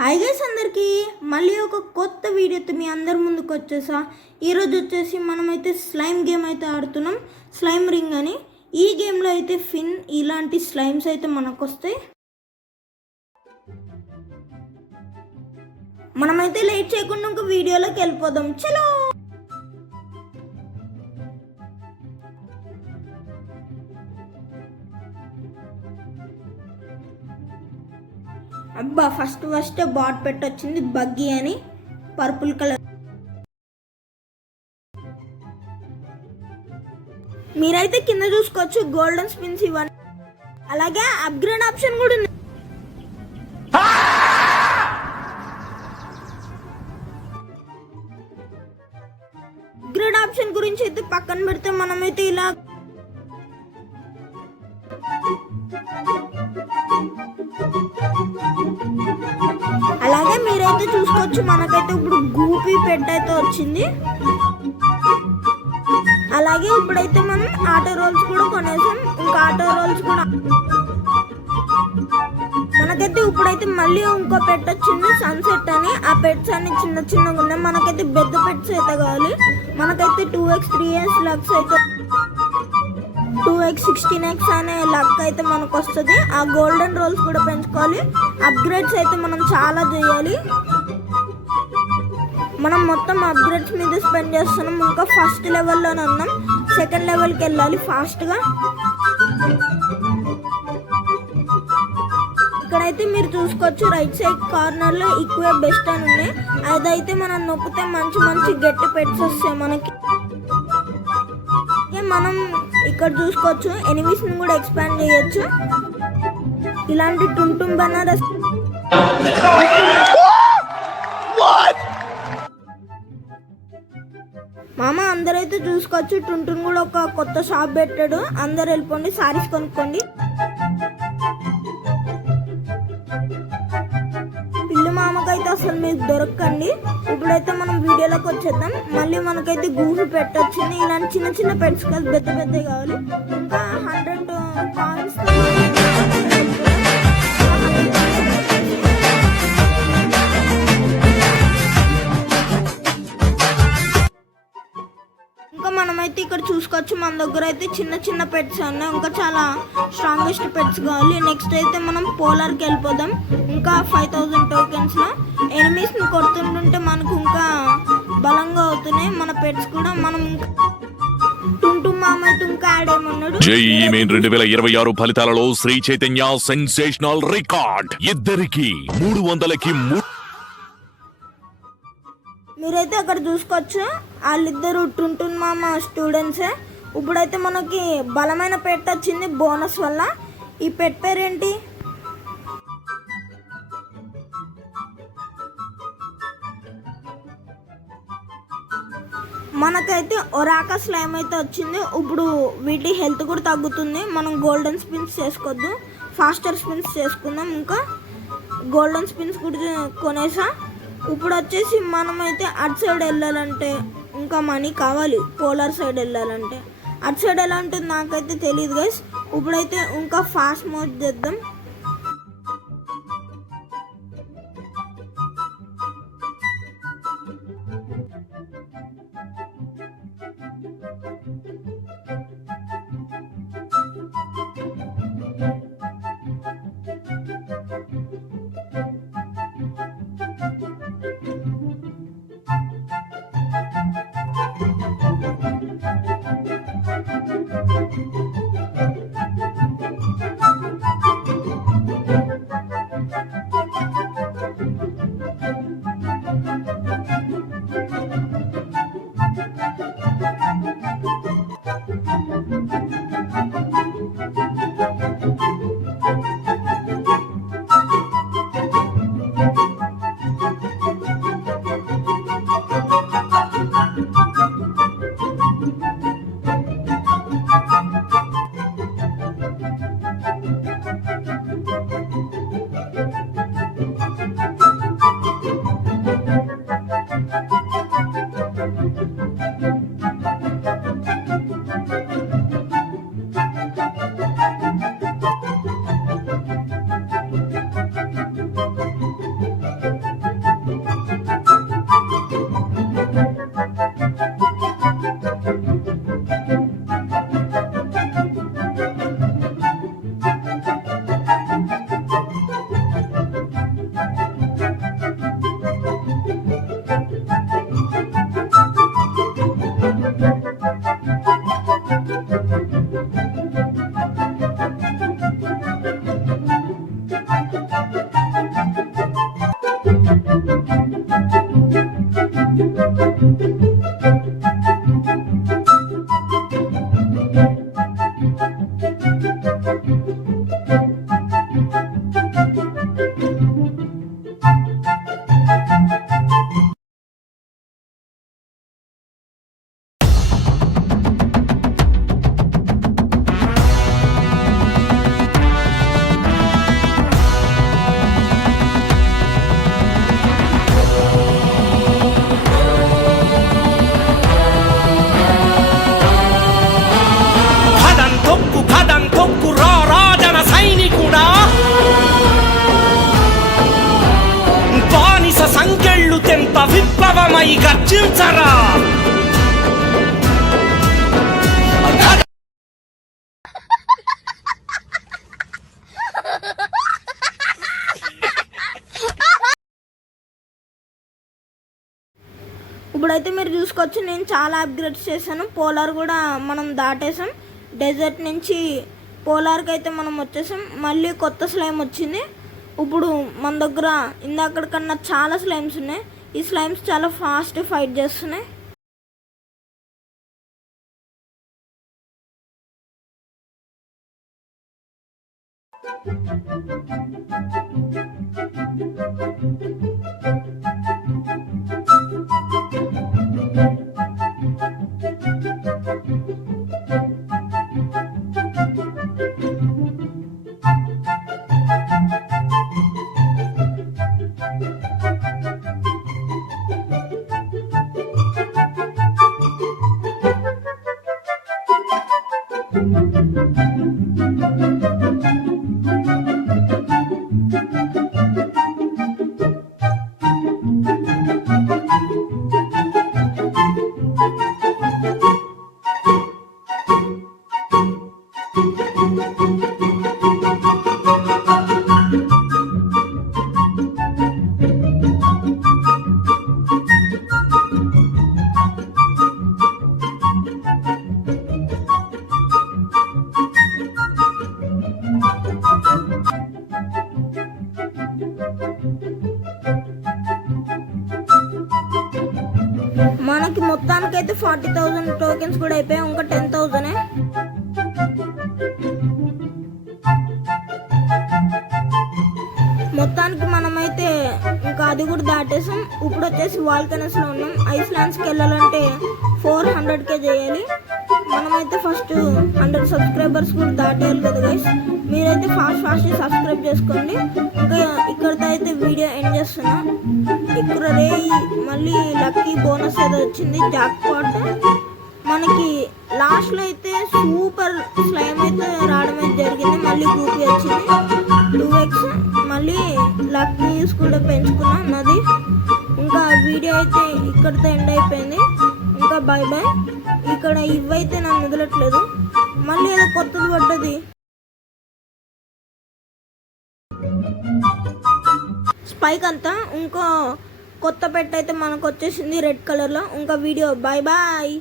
Hi guys అందరికీ మళ్ళీ ఒక కొత్త వీడియోతో మీ అందరి ముందుకు వచ్చేసా. ఈరోజు వచ్చేసి మనమైతే స్లైమ్ గేమ్ అయితే ఆడుతున్నాం, స్లైమ్ రింగ్ అని. ఈ గేమ్లో అయితే ఫిన్ ఇలాంటి స్లైమ్స్ అయితే మనకు వస్తాయి. మనమైతే లేట్ చేయకుండా ఇంక వీడియోలోకి వెళ్ళిపోదాం. చలో. అబ్బా ఫస్ట్ బాట్ పెట్టొచ్చింది బగ్గీ అని, పర్పుల్ కలర్. మీరైతే కింద చూసుకోవచ్చు గోల్డెన్ స్పిన్స్ ఇవన్నీ. అలాగే అప్గ్రేడ్ ఆప్షన్ కూడా ఉంది. అప్గ్రేడ్ ఆప్షన్ గురించి అయితే పక్కన పెడితే మనమైతే ఇలా అలాగే మీరైతే చూసుకోవచ్చు మనకైతే ఇప్పుడు గూపీ పెట్ అయితే వచ్చింది. అలాగే ఇప్పుడైతే మనం ఆటో రోల్స్ కూడా కొనేసాం. ఇంకా ఆటో రోల్స్ కూడా మనకైతే ఇప్పుడైతే మళ్ళీ ఇంకో పెట్ వచ్చింది సన్సెట్ అని. ఆ పెట్స్ అన్ని చిన్న చిన్నగా ఉన్నాయి. మనకైతే పెద్ద పెట్స్ అయితే కావాలి. మనకైతే 2x 3x లక్స్ అయితే 2x 16x అనే లక్ అయితే మనకు వస్తుంది. ఆ గోల్డెన్ రోల్స్ కూడా పెంచుకోవాలి. అప్గ్రేడ్స్ అయితే మనం చాలా చేయాలి. మనం మొత్తం అప్గ్రేడ్స్ మీద స్పెండ్ చేస్తున్నాం. ఇంకా ఫస్ట్ లెవెల్లోనే ఉన్నాం. సెకండ్ లెవెల్కి వెళ్ళాలి ఫాస్ట్గా. ఇక్కడైతే మీరు చూసుకోవచ్చు రైట్ సైడ్ కార్నర్లో ఈక్వే బెస్ట్ అని ఉన్నాయి. అదైతే మనం నొక్కితే మంచి మంచి గట్టి పెట్స్ వస్తాయి మనకి. మనం ఇక్కడ చూసుకోవచ్చు ఎనిమీస్ ని కూడా ఎక్స్పాండ్ చేయొచ్చు. ఇలాంటి టుంటుం బనారస్ మామ అందరైతే చూసుకోవచ్చు. టుంటున్ కూడా ఒక కొత్త షాప్ పెట్టాడు. అందరు వెళ్ళిపోండి, సారీస్ కొనుక్కోండి. పిల్లి మామకైతే అసలు మీకు దొరకండి. ఇప్పుడైతే మనం వీడియోలోకి వచ్చేద్దాం. మళ్ళీ మనకైతే గూగుల్ పెట్ వచ్చింది. ఇలాంటి చిన్న చిన్న పెట్స్ కాదు, పెద్ద పెద్ద కావాలి. ఇంకా 100 కాయిన్స్ ఇంకా మనమైతే ఇక్కడ చూసుకోవచ్చు. మన దగ్గర అయితే చిన్న చిన్న పెట్స్ ఉన్నాయి. ఇంకా చాలా స్ట్రాంగెస్ట్ పెట్స్ కావాలి. నెక్స్ట్ అయితే మనం పోలార్కి వెళ్ళిపోదాం. ఇంకా 5000 టోకెన్స్లో ఎనిమీస్ని కొడుతుంటుంటే మనకు ఇంకా బలంగా అవుతున్నాయి మన పెట్స్ కూడా. మనం జేఈఈ మెయిన్ 2026 ఫలితాలలో శ్రీ చైతన్య సెన్సేషనల్ రికార్డ్. ఇద్దరికి 300కి మీరైతే అక్కడ చూసుకోవచ్చు వాళ్ళిద్దరు టుంటున్ మామ స్టూడెంట్సే. ఇప్పుడైతే మనకి బలమైన పెట్ వచ్చింది బోనస్ వల్ల. ఈ పెట్ పేరేంటి? మనకైతే ఒరాకా స్లైమ్ అయితే వచ్చింది. ఇప్పుడు వీటి హెల్త్ కూడా తగ్గుతుంది. మనం గోల్డెన్ స్పిన్స్ చేసుకోవద్దు, ఫాస్టర్ స్పిన్స్ చేసుకుందాం. ఇంకా గోల్డెన్ స్పిన్స్ కూడా కొనేసా. ఇప్పుడు వచ్చేసి మనమైతే అటు సైడ్ వెళ్ళాలంటే ఇంకా మనీ కావాలి. పోలార్ సైడ్ వెళ్ళాలంటే అటు సైడ్ ఎలా ఉంటుంది నాకైతే తెలియదు గైస్. ఇప్పుడైతే ఇంకా ఫాస్ట్ మోడ్ చేద్దాం. గర్జించరా. ఇప్పుడైతే మీరు చూసుకోవచ్చు, నేను చాలా అప్గ్రేడ్స్ చేశాను. పోలార్ కూడా మనం దాటేసాం. డెజర్ట్ నుంచి పోలార్కి అయితే మనం వచ్చేసాం. మళ్ళీ కొత్త స్లైమ్ వచ్చింది. ఇప్పుడు మన దగ్గర ఇందాక కన్నా చాలా స్లైమ్స్ ఉన్నాయి. ఈ స్లైమ్స్ చాలా ఫాస్ట్ ఫైట్ చేస్తున్నాయి. మనకి మొత్తానికైతే 40,000 టోకెన్స్ కూడా అయిపోయాయి. ఇంకా 10,000. మొత్తానికి మనమైతే ఇంకా అది కూడా దాటేసాం. ఇప్పుడు వచ్చేసి వాల్కనస్లో ఉన్నాం. ఐస్లాండ్స్కి వెళ్ళాలంటే 400K చేయాలి. మనమైతే ఫస్ట్ 100 సబ్స్క్రైబర్స్ కూడా దాటేయాలి కదా గైస్. మీరైతే ఫాస్ట్ సబ్స్క్రైబ్ చేసుకోండి. ఇంకా ఇక్కడితో అయితే వీడియో ఎండ్ చేస్తున్నా. ఇక్కడ మళ్ళీ లక్కీ బోనస్ ఏదో వచ్చింది, జాక్ పాట్. మనకి లాస్ట్లో అయితే సూపర్ స్లైమ్ అయితే రావడం అయితే జరిగింది. మళ్ళీ గూపీ వచ్చింది 2x. మళ్ళీ లక్కీస్ కూడా పెంచుకున్నాం నాది. ఇంకా వీడియో అయితే ఇక్కడితో ఎండ్ అయిపోయింది. ఇంకా బాయ్ బాయ్. ఇక్కడ ఇవైతే నన్ను వదలట్లేదు. మళ్ళీ ఏదో కొత్తది పడ్డది, స్పైక్ అంతా. ఇంకో కొత్త పెట్ అయితే మనకు వచ్చేసింది రెడ్ కలర్లో. ఇంకా వీడియో బాయ్ బాయ్.